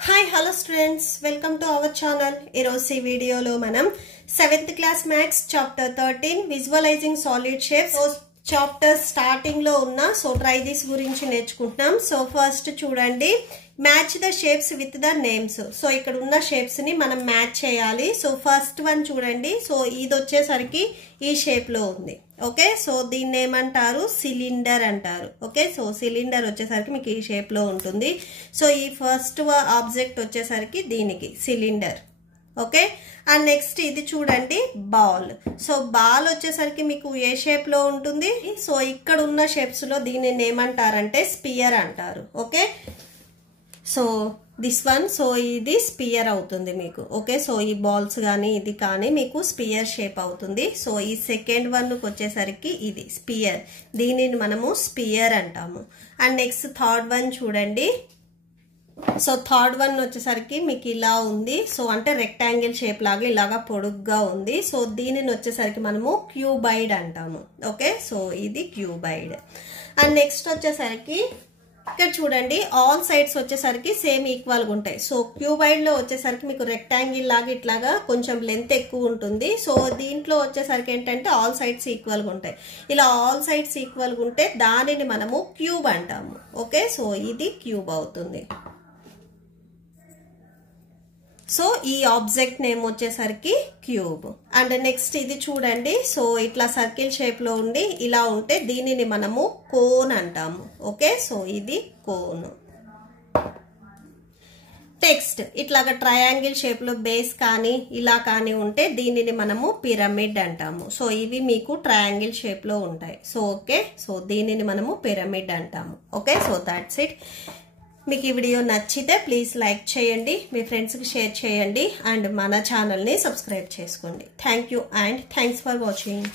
Hi, hello students. Welcome to our channel. Ee video lo manam 7th class maths chapter 13 visualizing solid shapes. So chapter starting lo unna so try this gurinchi నేర్చుకుంటున్నాం. So first చూడండి match the shapes with the names. So ఇక్కడ ఉన్న shapes ని మనం match చేయాలి. So first one చూడండి. So ఇది వచ్చేసరికి ఈ షేప్ లో ఉంది. ఓకే, సో దీన్ని ఏమంటారు? సిలిండర్ అంటారు. ఓకే, సో సిలిండర్ వచ్చేసరికి మీకు ఈ షేప్ లో ఉంటుంది. సో ఈ ఫస్ట్ ఆబ్జెక్ట్ వచ్చేసరికి దీనికి సిలిండర్. ఓకే, అండ్ నెక్స్ట్ ఇది చూడండి బాల్. సో బాల్ వచ్చేసరికి మీకు ఏ షేప్ లో ఉంటుంది? సో ఇక్కడ ఉన్న షేప్స్ లో దీనిని ఏమంటారంటే స్పియర్ అంటారు. Okay, so this one, so ఇది స్పియర్ అవుతుంది మీకు. ఓకే, సో ఈ బాల్స్ కానీ ఇది కానీ మీకు స్పియర్ షేప్ అవుతుంది. సో ఈ సెకండ్ వన్ వచ్చేసరికి ఇది స్పియర్, దీనిని మనము స్పియర్ అంటాము. అండ్ నెక్స్ట్ థర్డ్ వన్ చూడండి. సో థర్డ్ వన్ వచ్చేసరికి మీకు ఇలా ఉంది. సో అంటే రెక్టాంగిల్ షేప్ లాగా ఇలాగా పొడుగ్గా ఉంది. సో దీనిని వచ్చేసరికి మనము క్యూబైడ్ అంటాము. ఓకే, సో ఇది క్యూబైడ్. అండ్ నెక్స్ట్ వచ్చేసరికి ఇక్కడ చూడండి ఆల్ సైడ్స్ వచ్చేసరికి సేమ్ ఈక్వల్గా ఉంటాయి. సో క్యూబైడ్ లో వచ్చేసరికి మీకు రెక్టాంగిల్ లాగా ఇట్లాగా కొంచెం లెంత్ ఎక్కువ ఉంటుంది. సో దీంట్లో వచ్చేసరికి ఏంటంటే ఆల్ సైడ్స్ ఈక్వల్గా ఉంటాయి. ఇలా ఆల్ సైడ్స్ ఈక్వల్గా ఉంటే దానిని మనము క్యూబ్ అంటాము. ఓకే, సో ఇది క్యూబ్ అవుతుంది. సో ఈ ఆబ్జెక్ట్ నేమ్ వచ్చేసరికి క్యూబ్. అండ్ నెక్స్ట్ ఇది చూడండి. సో ఇట్లా సర్కిల్ షేప్ లో ఉండి ఇలా ఉంటే దీనిని మనము కోన్ అంటాము. ఓకే, సో ఇది కోన్. నెక్స్ట్ ఇట్లాగా ట్రయాంగిల్ షేప్ లో బేస్ కానీ ఇలా కానీ ఉంటే దీనిని మనము పిరమిడ్ అంటాము. సో ఇవి మీకు ట్రయాంగిల్ షేప్ లో ఉంటాయి. సో ఓకే, సో దీనిని మనము పిరమిడ్ అంటాము. Okay, so that's it. మీకు ఈ వీడియో నచ్చితే ప్లీజ్ లైక్ చేయండి, మీ ఫ్రెండ్స్కి షేర్ చేయండి, అండ్ మన ఛానల్ని సబ్స్క్రైబ్ చేసుకోండి. Thank you and thanks for watching.